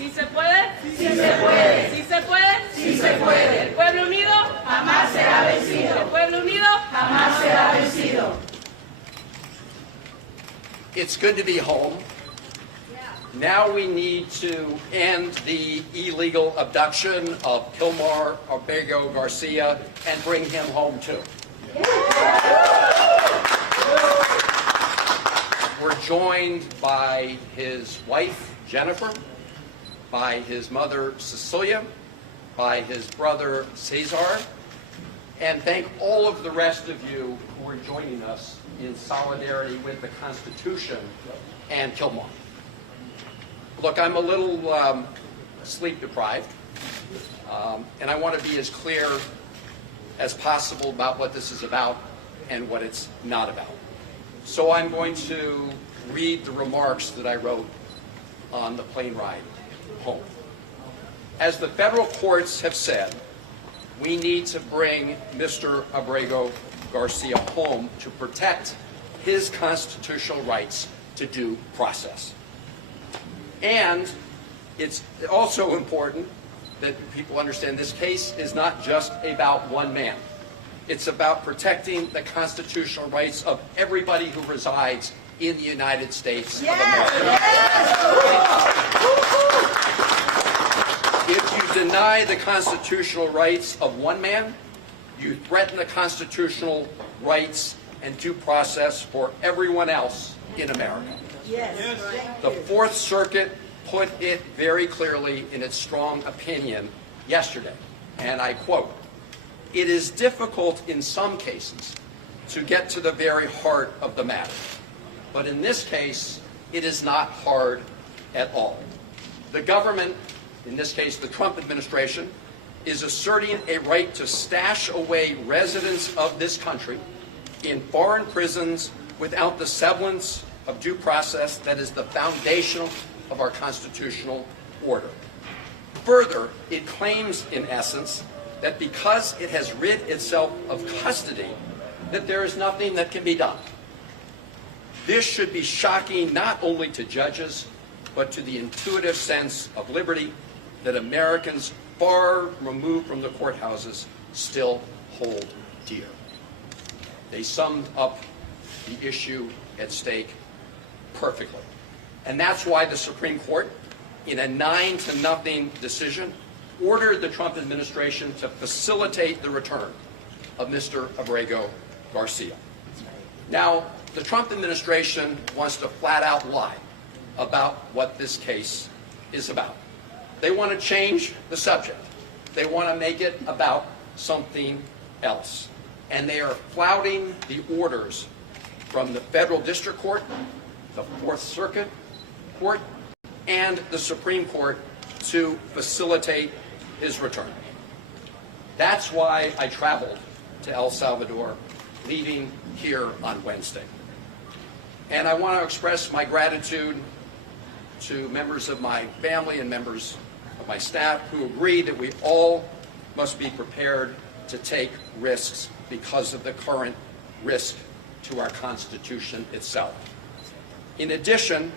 ¿Sí se puede? Sí se puede. ¿Sí se puede? Sí se puede. El pueblo unido jamás será vencido. El pueblo unido jamás será vencido. It's good to be home. Now we need to end the illegal abduction of Kilmar Abrego Garcia and bring him home too. We're joined by his wife, Jennifer, by his mother, Cecilia, by his brother, Cesar, and thank all of the rest of you who are joining us in solidarity with the Constitution and Kilmar. Look, I'm a little sleep deprived, and I want to be as clear as possible about what this is about and what it's not about. So I'm going to read the remarks that I wrote on the plane ride home. As the federal courts have said, we need to bring Mr. Abrego Garcia home to protect his constitutional rights to due process. And it's also important that people understand this case is not just about one man. It's about protecting the constitutional rights of everybody who resides in the United States of America. If you deny the constitutional rights of one man, you threaten the constitutional rights and due process for everyone else in America. The Fourth Circuit put it very clearly in its strong opinion yesterday, and I quote, "It is difficult in some cases to get to the very heart of the matter, but in this case, it is not hard at all. The government, in this case the Trump administration, is asserting a right to stash away residents of this country in foreign prisons without the semblance of due process that is the foundation of our constitutional order. Further, it claims, in essence, that because it has rid itself of custody, that there is nothing that can be done. This should be shocking not only to judges, but to the intuitive sense of liberty that Americans far removed from the courthouses still hold dear." They summed up the issue at stake perfectly. And that's why the Supreme Court, in a 9-0 decision, ordered the Trump administration to facilitate the return of Mr. Abrego Garcia. Now, the Trump administration wants to flat out lie about what this case is about. They want to change the subject. They want to make it about something else. And they are flouting the orders from the Federal District Court, the Fourth Circuit Court, and the Supreme Court to facilitate his return. That's why I traveled to El Salvador, leaving here on Wednesday. And I want to express my gratitude to members of my family and members of my staff who agree that we all must be prepared to take risks because of the current risk to our Constitution itself. In addition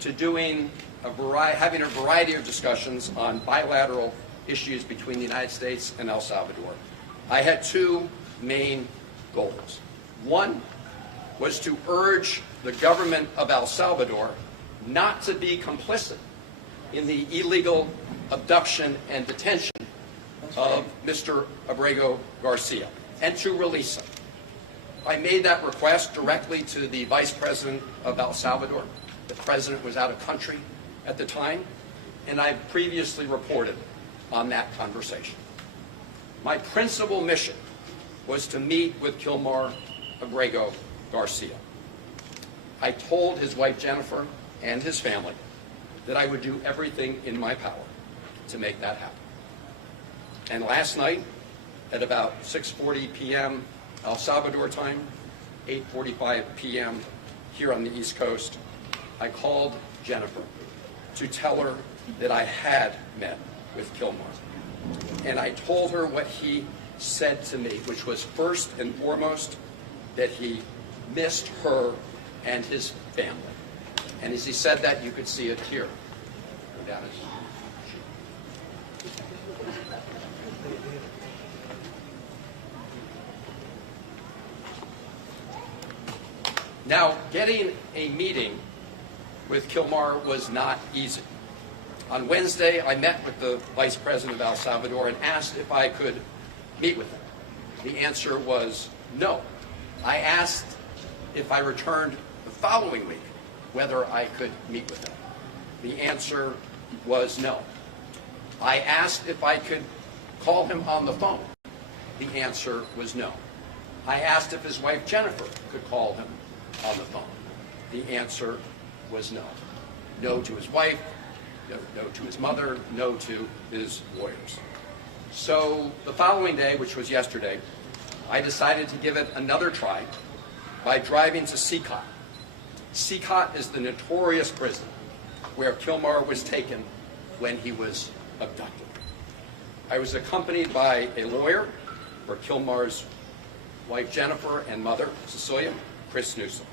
to having a variety of discussions on bilateral issues between the United States and El Salvador, I had two main goals. One was to urge the government of El Salvador not to be complicit in the illegal abduction and detention of Mr. Abrego Garcia and to release him. I made that request directly to the Vice President of El Salvador. The President was out of country at the time, and I previously reported on that conversation. My principal mission was to meet with Kilmar Abrego Garcia. I told his wife Jennifer and his family that I would do everything in my power to make that happen. And last night, at about 6:40 p.m. El Salvador time, 8:45 p.m. here on the East Coast, I called Jennifer to tell her that I had met with Kilmar. And I told her what he said to me, which was first and foremost that he missed her and his family. And as he said that, you could see a tear Go down his... Now, getting a meeting with Kilmar was not easy. On Wednesday, I met with the Vice President of El Salvador and asked if I could meet with him. The answer was no. I asked if I returned the following week whether I could meet with him. The answer was no. I asked if I could call him on the phone. The answer was no. I asked if his wife Jennifer could call him on the phone. The answer was no. No to his wife, no to his mother, no to his lawyers. So the following day, which was yesterday, I decided to give it another try by driving to Sikot. Sikot is the notorious prison where Kilmar was taken when he was abducted. I was accompanied by a lawyer for Kilmar's wife Jennifer and mother Cecilia, Chris Newsom.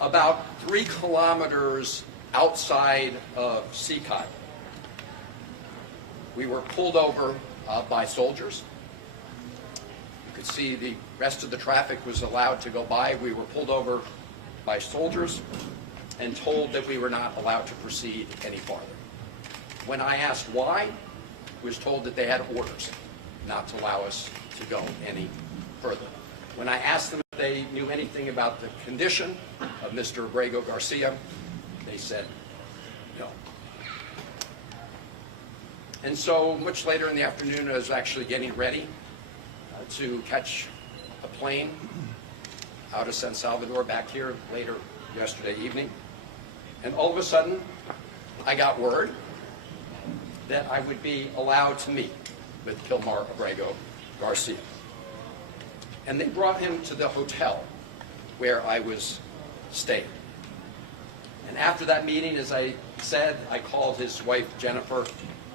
About 3 kilometers outside of Sikot, we were pulled over by soldiers. You could see the rest of the traffic was allowed to go by. We were pulled over by soldiers and told that we were not allowed to proceed any farther. When I asked why, I was told that they had orders not to allow us to go any further. When I asked them if they knew anything about the condition of Mr. Abrego Garcia, they said no. And so much later in the afternoon, I was actually getting ready to catch a plane out of San Salvador back here later yesterday evening. And all of a sudden, I got word that I would be allowed to meet with Kilmar Abrego Garcia. And they brought him to the hotel where I was staying. And after that meeting, as I said, I called his wife, Jennifer,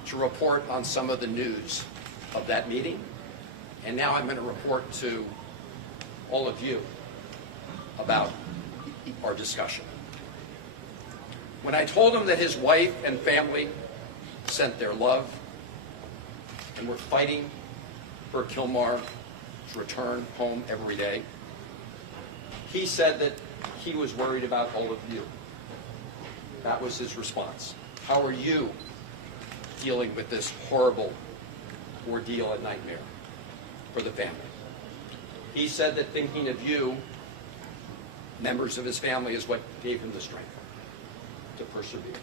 to report on some of the news of that meeting. And now I'm going to report to all of you about our discussion. When I told him that his wife and family sent their love and were fighting for Kilmar to return home every day, he said that he was worried about all of you. That was his response. How are you dealing with this horrible ordeal and nightmare for the family? He said that thinking of you, members of his family, is what gave him the strength to persevere,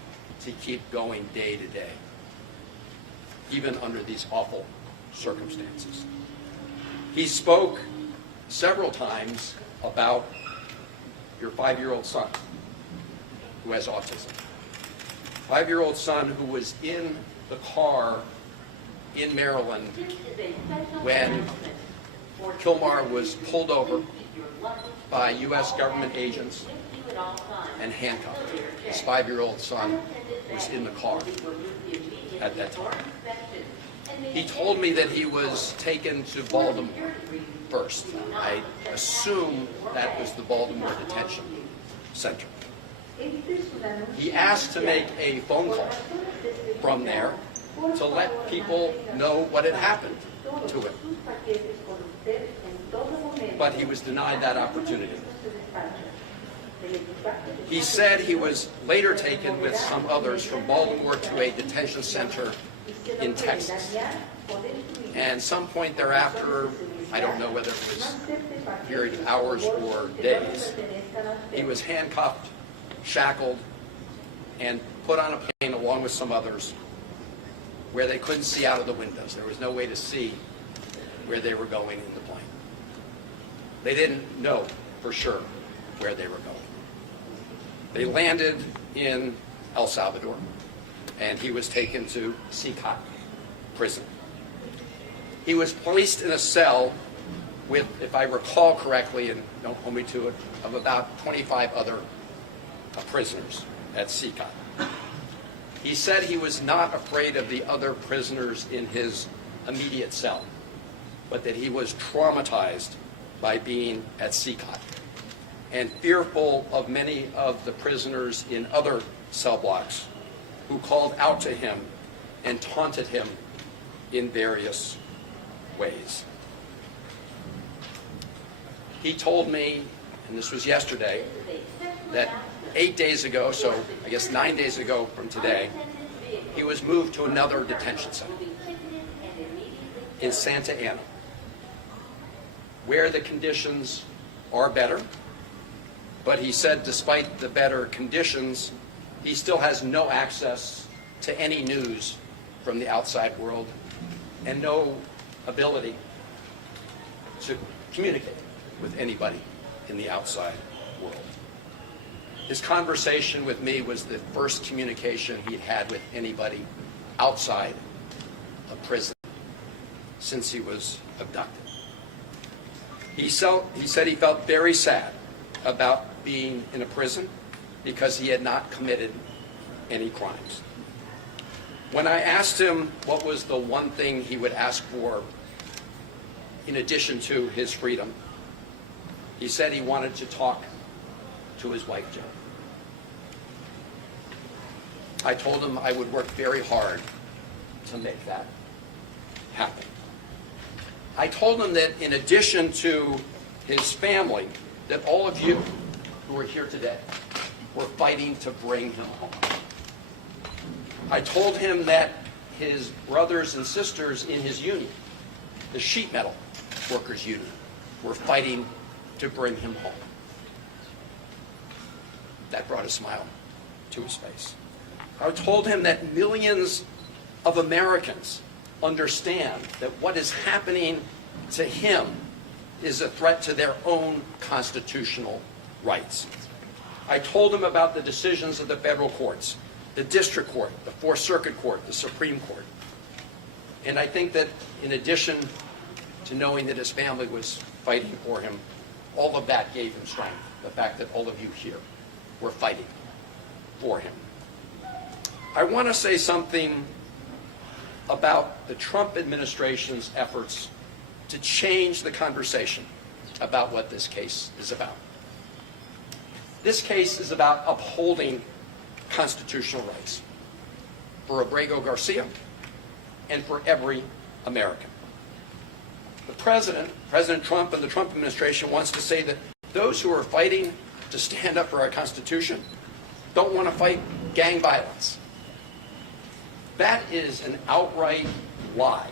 to keep going day to day, even under these awful circumstances. He spoke several times about your 5-year-old son who has autism. 5-year-old son who was in the car in Maryland when Kilmar was pulled over by U.S. government agents and handcuffed. His 5-year-old son was in the car at that time. He told me that he was taken to Baltimore first. I assume that was the Baltimore Detention Center. He asked to make a phone call from there to let people know what had happened to him. But he was denied that opportunity. He said he was later taken with some others from Baltimore to a detention center in Texas. And some point thereafter, I don't know whether it was a period of hours or days, he was handcuffed, shackled, and put on a plane along with some others where they couldn't see out of the windows. There was no way to see where they were going in the plane. They didn't know for sure where they were going. They landed in El Salvador, and he was taken to Sikot prison. He was placed in a cell with, if I recall correctly, and don't hold me to it, of about 25 other prisoners at Sikot. He said he was not afraid of the other prisoners in his immediate cell, but that he was traumatized by being at Sikot and fearful of many of the prisoners in other cell blocks who called out to him and taunted him in various ways. He told me, and this was yesterday, that 8 days ago, so I guess 9 days ago from today, he was moved to another detention center in Santa Ana, where the conditions are better. But he said despite the better conditions, he still has no access to any news from the outside world and no ability to communicate with anybody in the outside world. His conversation with me was the first communication he'd had with anybody outside of prison since he was abducted. He said he felt very sad about being in a prison because he had not committed any crimes. When I asked him what was the one thing he would ask for in addition to his freedom, he said he wanted to talk to his wife, Joan. I told him I would work very hard to make that happen. I told him that in addition to his family, that all of you who are here today were fighting to bring him home. I told him that his brothers and sisters in his union, the sheet metal workers union, were fighting to bring him home. That brought a smile to his face. I told him that millions of Americans understand that what is happening to him is a threat to their own constitutional rights. I told him about the decisions of the federal courts, the district court, the Fourth Circuit Court, the Supreme Court. And I think that in addition to knowing that his family was fighting for him, all of that gave him strength, the fact that all of you here were fighting for him. I want to say something about the Trump administration's efforts to change the conversation about what this case is about. This case is about upholding constitutional rights for Abrego Garcia and for every American. The President Trump and the Trump administration wants to say that those who are fighting to stand up for our Constitution don't want to fight gang violence. That is an outright lie.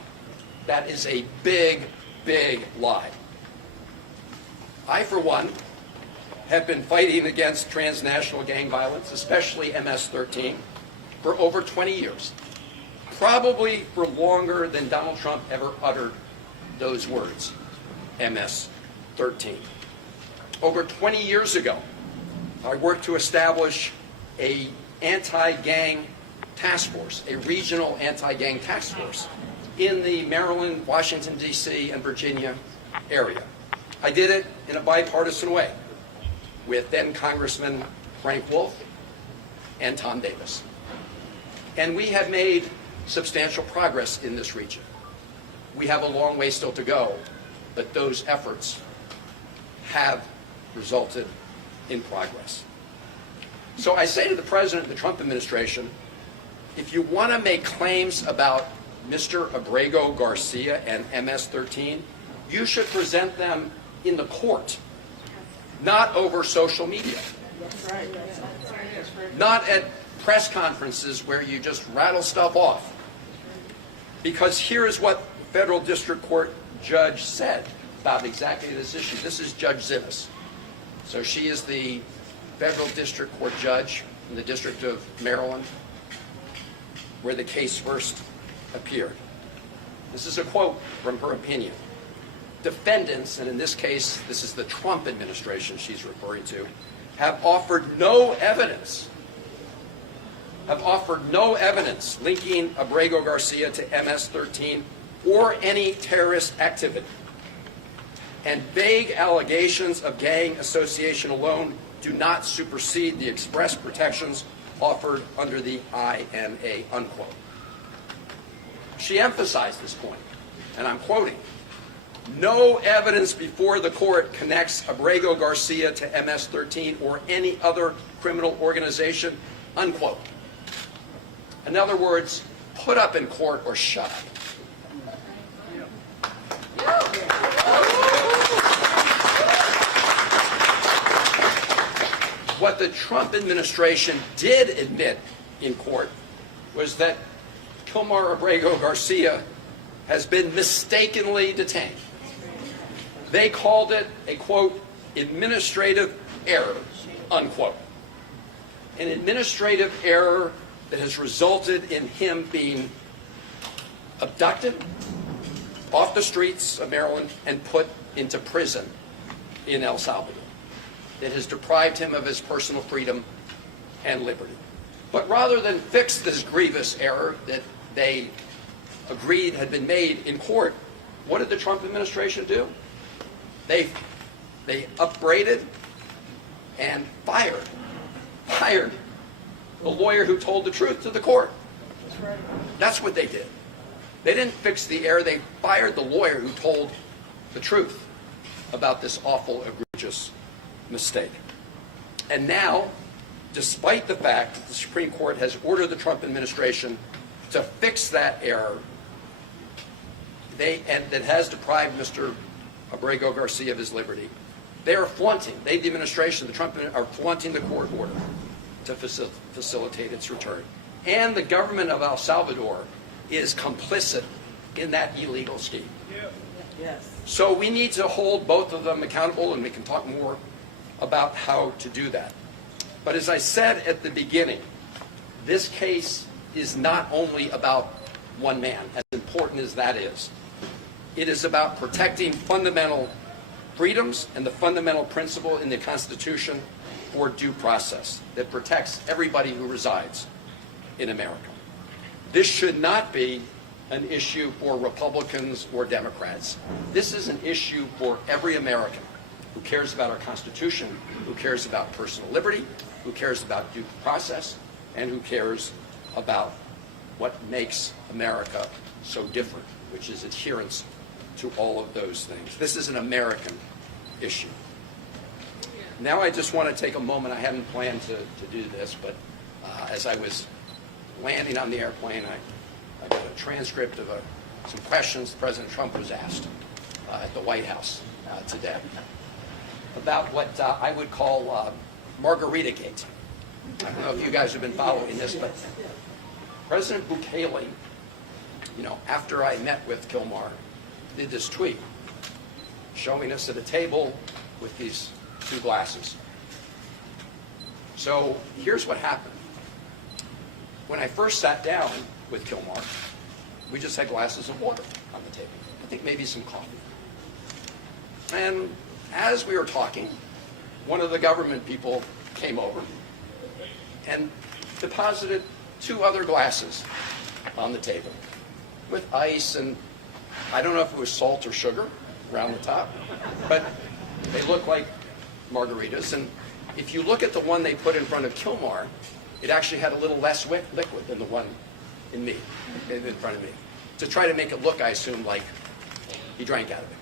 That is a big, big lie. I, for one, have been fighting against transnational gang violence, especially MS-13, for over 20 years. Probably for longer than Donald Trump ever uttered those words, MS-13. Over 20 years ago, I worked to establish an anti-gang task force, a regional anti-gang task force in the Maryland, Washington, D.C., and Virginia area. I did it in a bipartisan way with then Congressman Frank Wolf and Tom Davis. And we have made substantial progress in this region. We have a long way still to go, but those efforts have resulted in progress. So I say to the President of the Trump administration, if you want to make claims about Mr. Abrego Garcia and MS-13, you should present them in the court, not over social media. That's right. Not at press conferences where you just rattle stuff off. Because here is what the federal district court judge said about exactly this issue. This is Judge Zinnes. So she is the federal district court judge in the District of Maryland, where the case first appeared. This is a quote from her opinion. Defendants, and in this case, this is the Trump administration she's referring to, have offered no evidence linking Abrego Garcia to MS-13 or any terrorist activity. And vague allegations of gang association alone do not supersede the express protections offered under the INA, unquote. She emphasized this point, and I'm quoting, "No evidence before the court connects Abrego Garcia to MS-13 or any other criminal organization," unquote. In other words, put up in court or shut up. What the Trump administration did admit in court was that Kilmar Abrego Garcia has been mistakenly detained. They called it a, quote, administrative error, unquote. An administrative error that has resulted in him being abducted off the streets of Maryland and put into prison in El Salvador. It has deprived him of his personal freedom and liberty. But rather than fix this grievous error that they agreed had been made in court, what did the Trump administration do? They upbraided and fired the lawyer who told the truth to the court. That's what they did. They didn't fix the error. They fired the lawyer who told the truth about this awful, egregious mistake. And now, despite the fact that the Supreme Court has ordered the Trump administration to fix that error, and that has deprived Mr. Abrego Garcia of his liberty, they are flaunting, the administration, the Trump are flaunting the court order to facilitate its return. And the government of El Salvador is complicit in that illegal scheme. Yes. So we need to hold both of them accountable, and we can talk more about how to do that. But as I said at the beginning, this case is not only about one man, as important as that is. It is about protecting fundamental freedoms and the fundamental principle in the Constitution for due process that protects everybody who resides in America. This should not be an issue for Republicans or Democrats. This is an issue for every American who cares about our Constitution, who cares about personal liberty, who cares about due process, and who cares about what makes America so different, which is adherence to all of those things. This is an American issue. Now I just want to take a moment. I hadn't planned to do this, but as I was landing on the airplane, I got a transcript of some questions President Trump was asked at the White House today about what I would call margarita gate. I don't know if you guys have been following this, but President Bukele, after I met with Kilmar, did this tweet showing us at a table with these two glasses. So here's what happened. When I first sat down with Kilmar, we just had glasses of water on the table. I think maybe some coffee. And as we were talking, one of the government people came over and deposited two other glasses on the table with ice, and I don't know if it was salt or sugar around the top, but they look like margaritas. And if you look at the one they put in front of Kilmar, it actually had a little less liquid than the one in front of me, to try to make it look, I assume, like he drank out of it.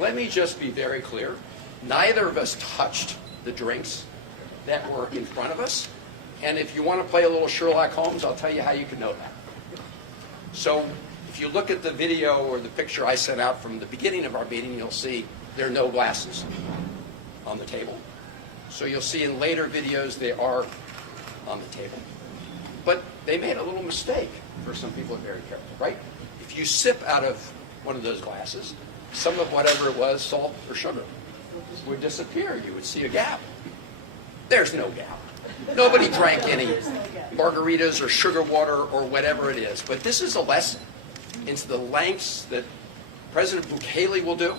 Let me just be very clear. Neither of us touched the drinks that were in front of us. And if you want to play a little Sherlock Holmes, I'll tell you how you can know that. So if you look at the video or the picture I sent out from the beginning of our meeting, you'll see there are no glasses on the table. So you'll see in later videos they are on the table. But they made a little mistake. For some people are very careful, right? If you sip out of one of those glasses, some of whatever it was, salt or sugar, would disappear. You would see a gap. There's no gap. Nobody drank any margaritas or sugar water or whatever it is. But this is a lesson into the lengths that President Bukele will do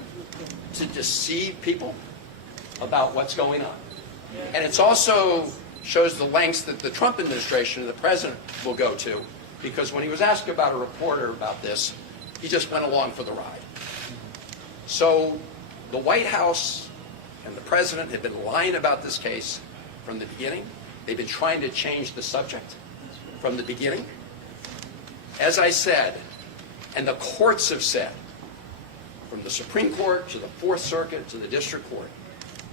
to deceive people about what's going on. And it also shows the lengths that the Trump administration and the president will go to, because when he was asked about a reporter about this, he just went along for the ride. So the White House and the president have been lying about this case from the beginning. They've been trying to change the subject from the beginning. As I said, and the courts have said, from the Supreme Court to the Fourth Circuit to the District Court,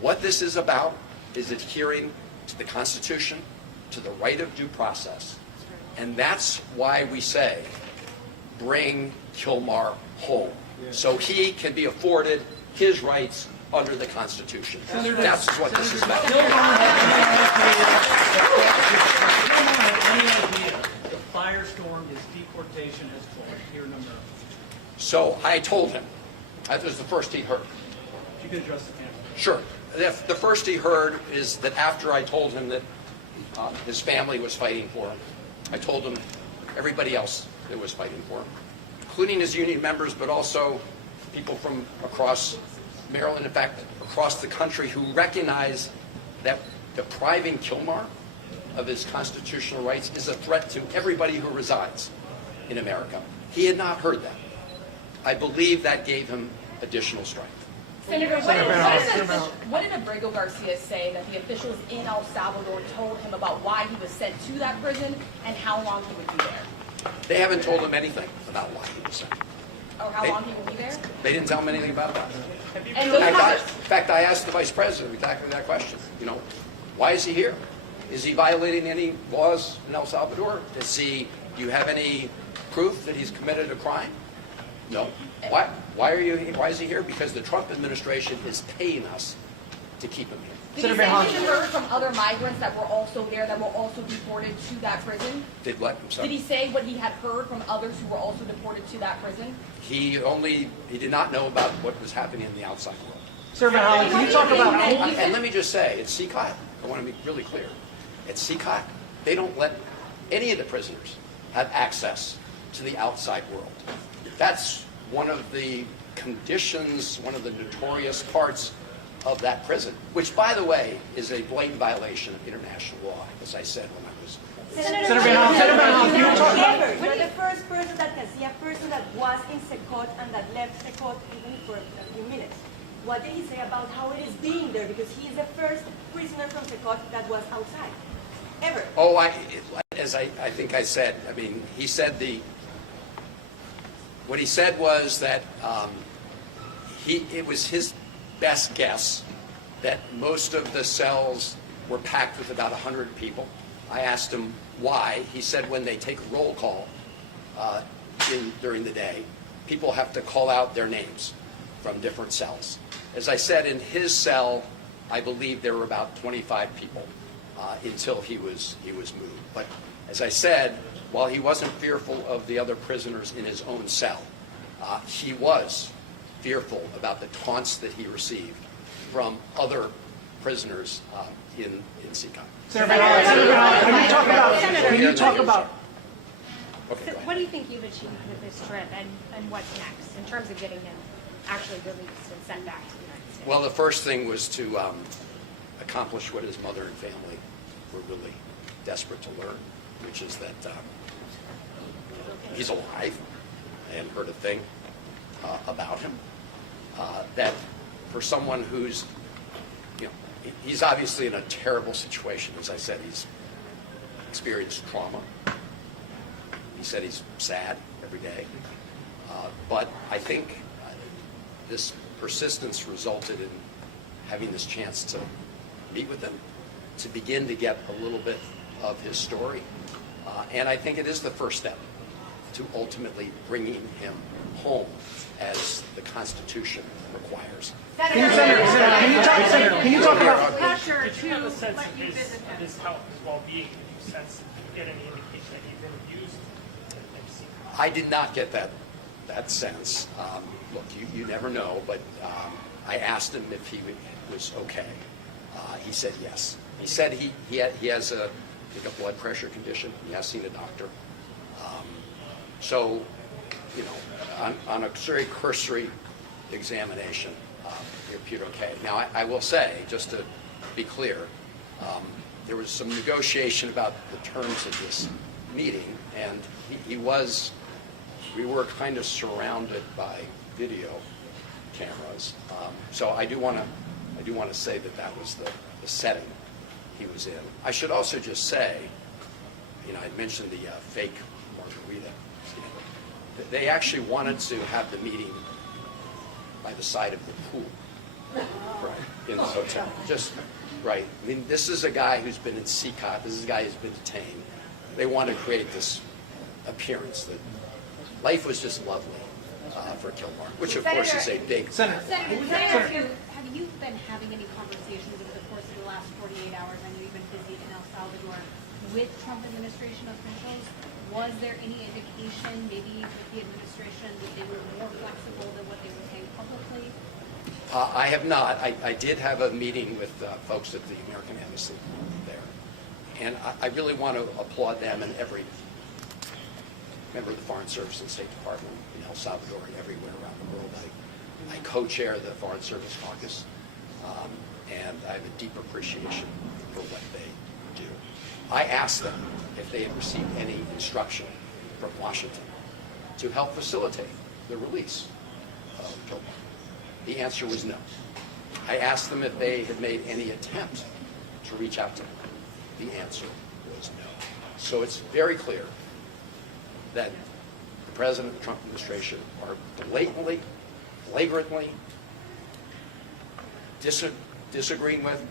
what this is about is adhering to the Constitution, to the right of due process, And that's why we say, bring Kilmar home, so he can be afforded his rights under the Constitution. That's what this is about. Kilmar had any idea the firestorm, his deportation has caused here in America? So I told him, that was the first he heard. You can address the camera. Sure. The first he heard is that after I told him that his family was fighting for him, I told him everybody else that was fighting for him, including his union members, but also people from across Maryland, in fact, across the country, who recognize that depriving Kilmar of his constitutional rights is a threat to everybody who resides in America. He had not heard that. I believe that gave him additional strength. Senator, what did Abrego Garcia say that the officials in El Salvador told him about why he was sent to that prison and how long he would be there? They haven't told him anything about why he was sent. Or how long he would be there? They didn't tell him anything about that. And In fact, I asked the vice president exactly that question. You know, why is he here? Is he violating any laws in El Salvador? Do you have any proof that he's committed a crime? No. Why is he here? Because the Trump administration is paying us to keep him here. Did he say he had heard from other migrants that were also there, that were also deported to that prison? Did what? I'm sorry. Did he say what he had heard from others who were also deported to that prison? He did not know about what was happening in the outside world. Senator Van Hollen, can you talk about... And let me just say, at CCOT, I want to be really clear, at CCOT, they don't let any of the prisoners have access to the outside world. That's one of the conditions, one of the notorious parts of that prison, which, by the way, is a blatant violation of international law, as I said when I was... Senator Van Hollen, can you talk about... You're the first person that can see a person that was in Secot and that left Secot even for a few minutes. What did he say about how it is being there? Because he is the first prisoner from Secot that was outside, ever. Oh, I think I said, I mean, he said what he said was that it was his best guess that most of the cells were packed with about 100 people. I asked him why. He said when they take a roll call during the day, people have to call out their names from different cells. As I said, in his cell, I believe there were about 25 people until he was moved. But as I said, while he wasn't fearful of the other prisoners in his own cell, he was fearful about the taunts that he received from other prisoners in CCOT. Senator Van Hollen, can you talk about... Okay, So what do you think you've achieved with this trip, and what's next in terms of getting him actually released and sent back to the United States? Well, the first thing was to accomplish what his mother and family were really desperate to learn, which is that he's alive. I hadn't heard a thing about him. That for someone who's, he's obviously in a terrible situation. As I said, he's experienced trauma. He said he's sad every day. But I think this persistence resulted in having this chance to meet with him, to begin to get a little bit of his story. And I think it is the first step to ultimately bringing him home as the Constitution requires. Can you talk about... Pressure Did you have a to sense let of you his visit him. health, his well-being? Did you sense, get any indication that he'd been abused? I did not get that sense. Look, you never know, but I asked him if he was okay. He said yes. He said he has a blood pressure condition. He has seen a doctor. So, on a very cursory examination, he appeared okay. Now, I will say, just to be clear, there was some negotiation about the terms of this meeting, and we were kind of surrounded by video cameras. So I do want to say that was the setting he was in. I should also just say, I mentioned the fake margarita. They actually wanted to have the meeting by the side of the pool, right, in the hotel. Just right. I mean, this is a guy who's been in CCOT. This is a guy who's been detained. they want to create this appearance that life was just lovely for Kilmar, which of course is a big... Senator, have you been having any conversations over the course of the last 48 hours? I know you've been busy in El Salvador with Trump administration officials. Was there any indication, maybe with the administration, that they were more flexible than what they were saying publicly? I have not. I did have a meeting with folks at the American Embassy there. And I really want to applaud them and every member of the Foreign Service and State Department in El Salvador and everywhere around the world. I co-chair the Foreign Service Caucus, and I have a deep appreciation for what they do. I asked them if they had received any instruction from Washington to help facilitate the release of Kilmar. The answer was no. I asked them if they had made any attempt to reach out to them. The answer was no. So it's very clear that the President and the Trump administration are blatantly, flagrantly disagreeing with,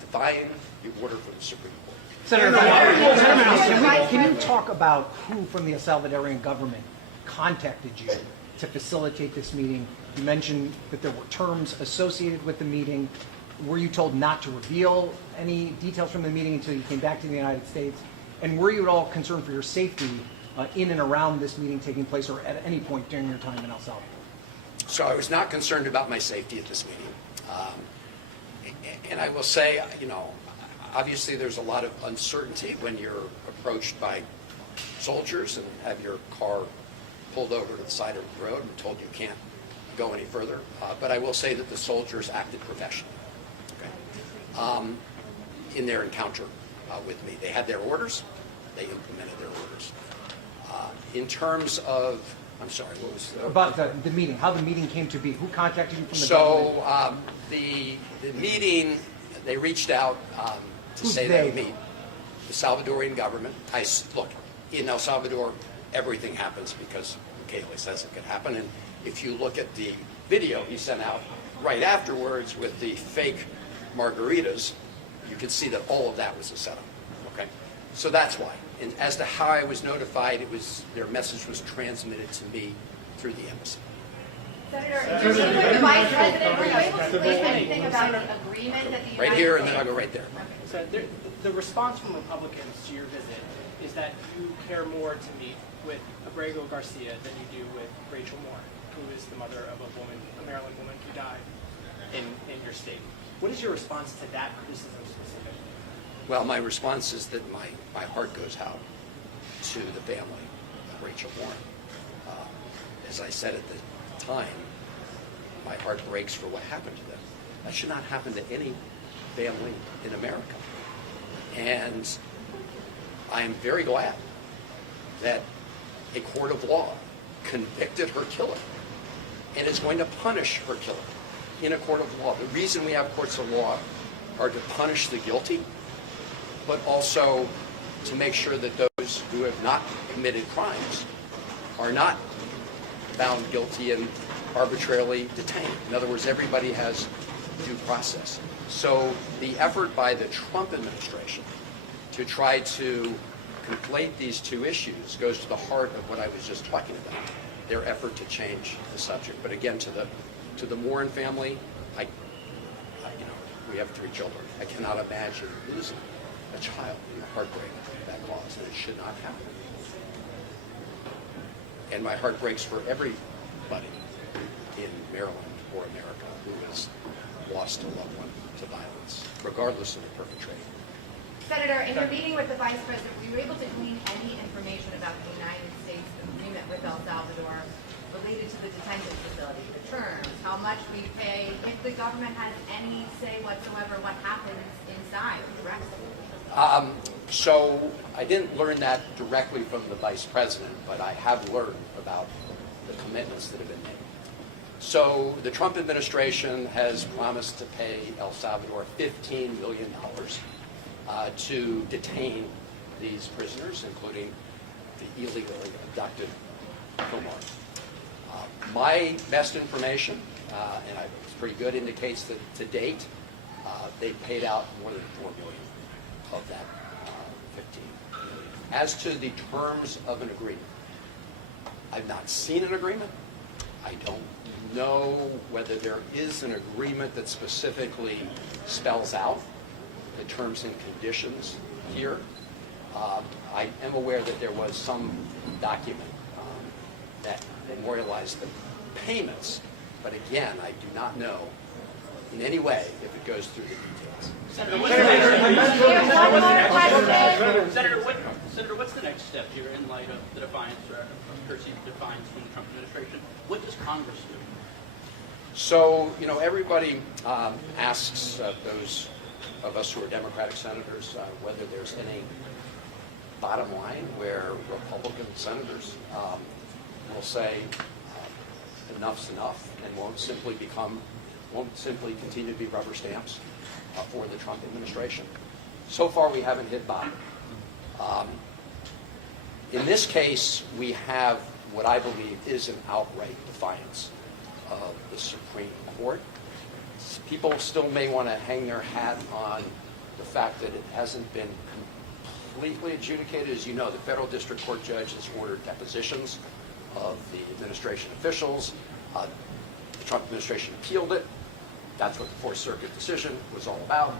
defying the order from the Supreme Court. Senator Van Hollen, can you talk about who from the El Salvadorian government contacted you to facilitate this meeting? You mentioned that there were terms associated with the meeting. Were you told not to reveal any details from the meeting until you came back to the United States? And were you at all concerned for your safety in and around this meeting taking place or at any point during your time in El Salvador? So I was not concerned about my safety at this meeting. And I will say, obviously there's a lot of uncertainty when you're approached by soldiers and have your car pulled over to the side of the road and told you can't go any further. But I will say that the soldiers acted professionally, okay, in their encounter with me. They had their orders. They implemented their orders. In terms of, I'm sorry, what was about the meeting? How the meeting came to be? Who contacted you from the government? The meeting, they reached out to Who's say they? they would meet the Salvadorian government. Look, in El Salvador, everything happens because Bukele says it could happen. And if you look at the video he sent out right afterwards with the fake margaritas, you can see that all of that was a setup. Okay, so that's why. And as to how I was notified, their message was transmitted to me through the embassy. Senator, the Vice President, were you able to say anything about the agreement that the United Right here, and States... then I'll go right there. So the response from Republicans to your visit is that you care more to meet with Abrego Garcia than you do with Rachel Moore, who is the mother of a Maryland woman who died in your state. What is your response to that criticism specifically? Well, my response is that my heart goes out to the family of Rachel Moore. As I said at the time, my heart breaks for what happened to them. That should not happen to any family in America. And I am very glad that a court of law convicted her killer and is going to punish her killer in a court of law. The reason we have courts of law are to punish the guilty, but also to make sure that those who have not committed crimes are not found guilty and arbitrarily detained. In other words, everybody has due process. So the effort by the Trump administration to try to conflate these two issues goes to the heart of what I was just talking about, their effort to change the subject. But again, to the Moore family, we have 3 children. I cannot imagine losing a child in the heartbreak that cause, and it should not happen. And my heart breaks for everybody in Maryland or America who has lost a loved one to violence, regardless of the perpetrator. Senator, in your meeting with the Vice President, were you able to glean any information about the United States agreement with El Salvador related to the detention facility, the terms, how much we pay, if the government has any say whatsoever what happens inside directly? So I didn't learn that directly from the Vice President, but I have learned about the commitments that have been made. So the Trump administration has promised to pay El Salvador $15 million to detain these prisoners, including the illegally abducted Kilmar. My best information, and it's pretty good, indicates that to date they've paid out more than $4 million of that $15 million. As to the terms of an agreement, I've not seen an agreement. I don't know whether there is an agreement that specifically spells out the terms and conditions here. I am aware that there was some document that memorialized the payments, but again, I do not know in any way if it goes through the details. Senator, what's the next step here in light of the defiance, or perceived defiance from the Trump administration? What does Congress do? So, everybody asks those of us who are Democratic senators whether there's any bottom line where Republican senators will say enough's enough and won't simply continue to be rubber stamps for the Trump administration. So far, we haven't hit bottom. In this case, we have what I believe is an outright defiance of the Supreme Court. People still may want to hang their hat on the fact that it hasn't been completely adjudicated. As you know, the federal district court judge has ordered depositions of the administration officials. The Trump administration appealed it. That's what the Fourth Circuit decision was all about.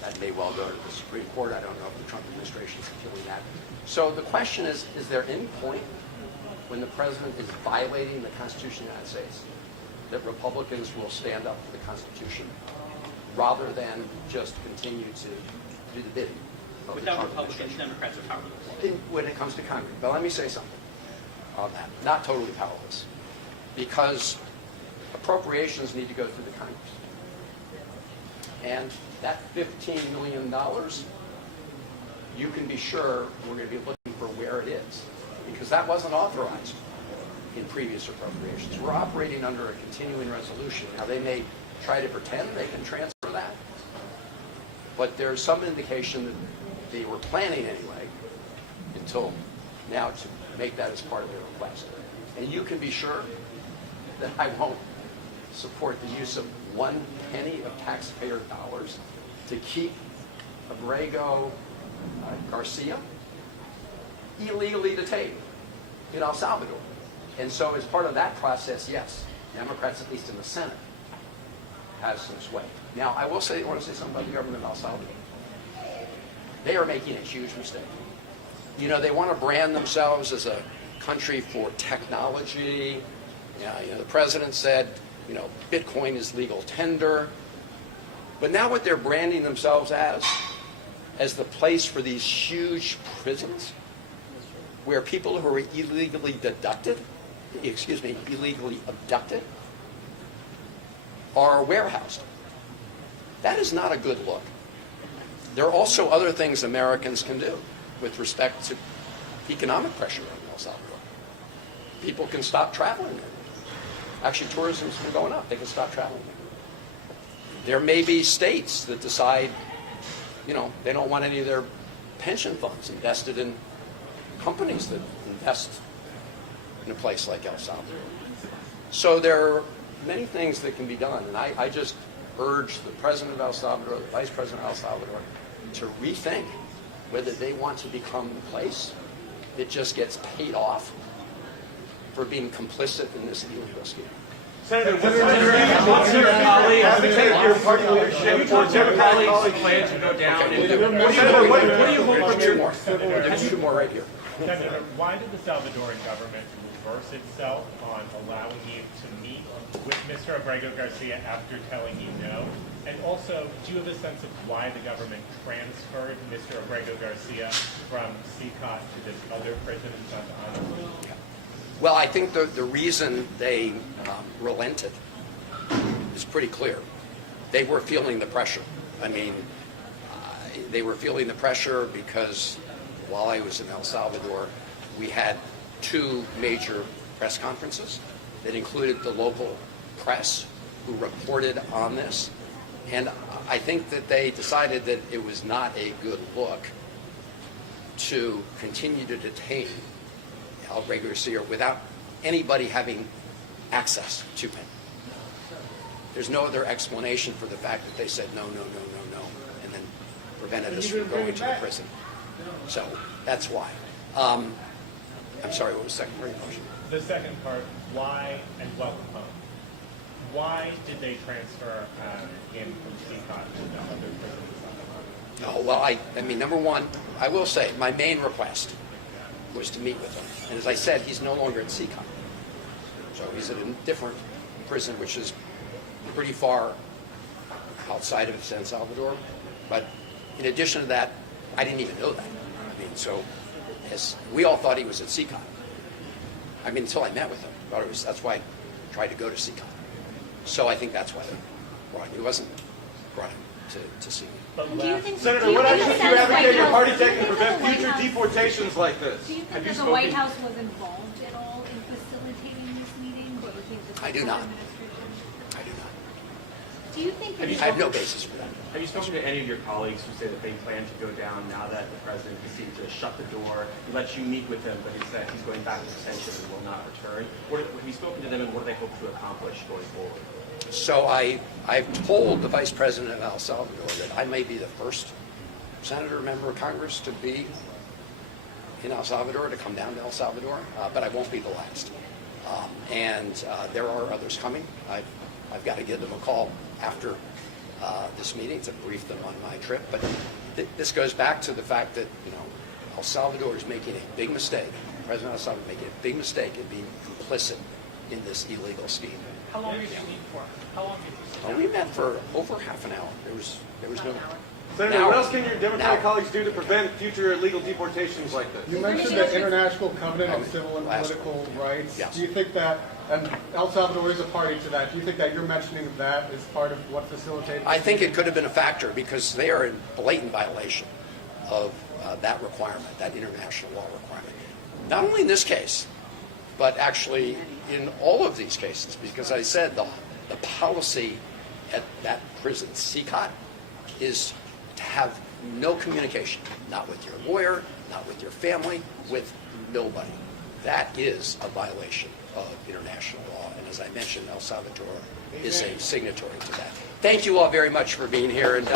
That may well go to the Supreme Court. I don't know if the Trump administration is appealing that. So the question is there any point when the president is violating the Constitution of the United States that Republicans will stand up for the Constitution rather than just continue to do the bidding of the Without Trump Republicans, administration? Democrats are powerless. When it comes to Congress. But let me say something on that. Not totally powerless. Because appropriations need to go through the Congress. And that $15 million, you can be sure we're going to be looking for where it is. Because that wasn't authorized in previous appropriations. We're operating under a continuing resolution. Now, they may try to pretend they can transfer that. But there's some indication that they were planning anyway, until now, to make that as part of their request. And you can be sure that I won't support the use of one penny of taxpayer dollars to keep Abrego Garcia illegally detained in El Salvador. And so as part of that process, yes, Democrats, at least in the Senate, have some sway. Now, I want to say something about the government of El Salvador. They are making a huge mistake. They want to brand themselves as a country for technology. The president said, Bitcoin is legal tender. But now what they're branding themselves as the place for these huge prisons where people who are illegally abducted are warehoused. That is not a good look. There are also other things Americans can do with respect to economic pressure in El Salvador. People can stop traveling there. Actually, tourism's been going up. They can stop traveling there. There may be states that decide, they don't want any of their pension funds invested in companies that invest in a place like El Salvador. So there are many things that can be done, and I just urge the president of El Salvador, the vice president of El Salvador, to rethink whether they want to become the place that just gets paid off for being complicit in this illegal scheme. Senator, what's your colleagues plan to go down? What do you hope? There's two more right here. Senator, why did the Salvadoran government reverse itself on allowing you to meet with Mr. Abrego Garcia after telling you no? And also, do you have a sense of why the government transferred Mr. Abrego Garcia from CCOT to this other prison in Santa Ana? Well, I think the reason they relented is pretty clear. They were feeling the pressure. They were feeling the pressure because while I was in El Salvador, we had two major press conferences that included the local press who reported on this. And I think that they decided that it was not a good look to continue to detain Abrego Garcia without anybody having access to him. There's no other explanation for the fact that they said no, and then prevented us from going to the prison. So that's why. I'm sorry, what was the second part of your question? The second part, why and welcome home. Why did they transfer him from CCOT to the other prisons? No, well, I mean, number one, I will say, my main request was to meet with him. And as I said, he's no longer at CCOT. So he's at a different prison, which is pretty far outside of San Salvador. But in addition to that, I didn't even know that. I mean, so as we all thought he was at CCOT. I mean, until I met with him. That's why I tried to go to CCOT. So I think that's why they brought him. He wasn't brought him to see me. Do you think, Senator, do you what think actions the do you White advocate your House- party do you take to think prevent that the White future House- deportations like this? Do you Have think you that the White spoken? House was involved at all in facilitating this meeting? Do you think the I do Trump not. administration? I do not. Do you think that I have no basis for that. Have you spoken to any of your colleagues who say that they plan to go down now that the president has seemed to shut the door? He lets you meet with him, but he said he's going back to detention and will not return. Have you spoken to them, and what do they hope to accomplish going forward? So I've told the Vice President of El Salvador that I may be the first senator or member of Congress to be in El Salvador, to come down to El Salvador, but I won't be the last. There are others coming. I've got to give them a call after this meeting to brief them on my trip. But this goes back to the fact that, El Salvador is making a big mistake. President El Salvador is making a big mistake in being complicit in this illegal scheme. How long did you meet for? How long did you sit down? We met for over half an hour. There was no. Senator, Now- what else can your Democratic now- colleagues do to prevent future illegal deportations like this? You mentioned the International Covenant of Civil and Last Political Rights. Yes. Do you think that, and El Salvador is a party to that, do you think that you're mentioning that is part of what facilitated? I think it could have been a factor because they are in blatant violation of that requirement, that international law requirement. Not only in this case, but actually in all of these cases, because I said the policy at that prison, CCOT, is to have no communication, not with your lawyer, not with your family, with nobody. That is a violation of international law. And as I mentioned, El Salvador is a signatory to that. Thank you all very much for being here. And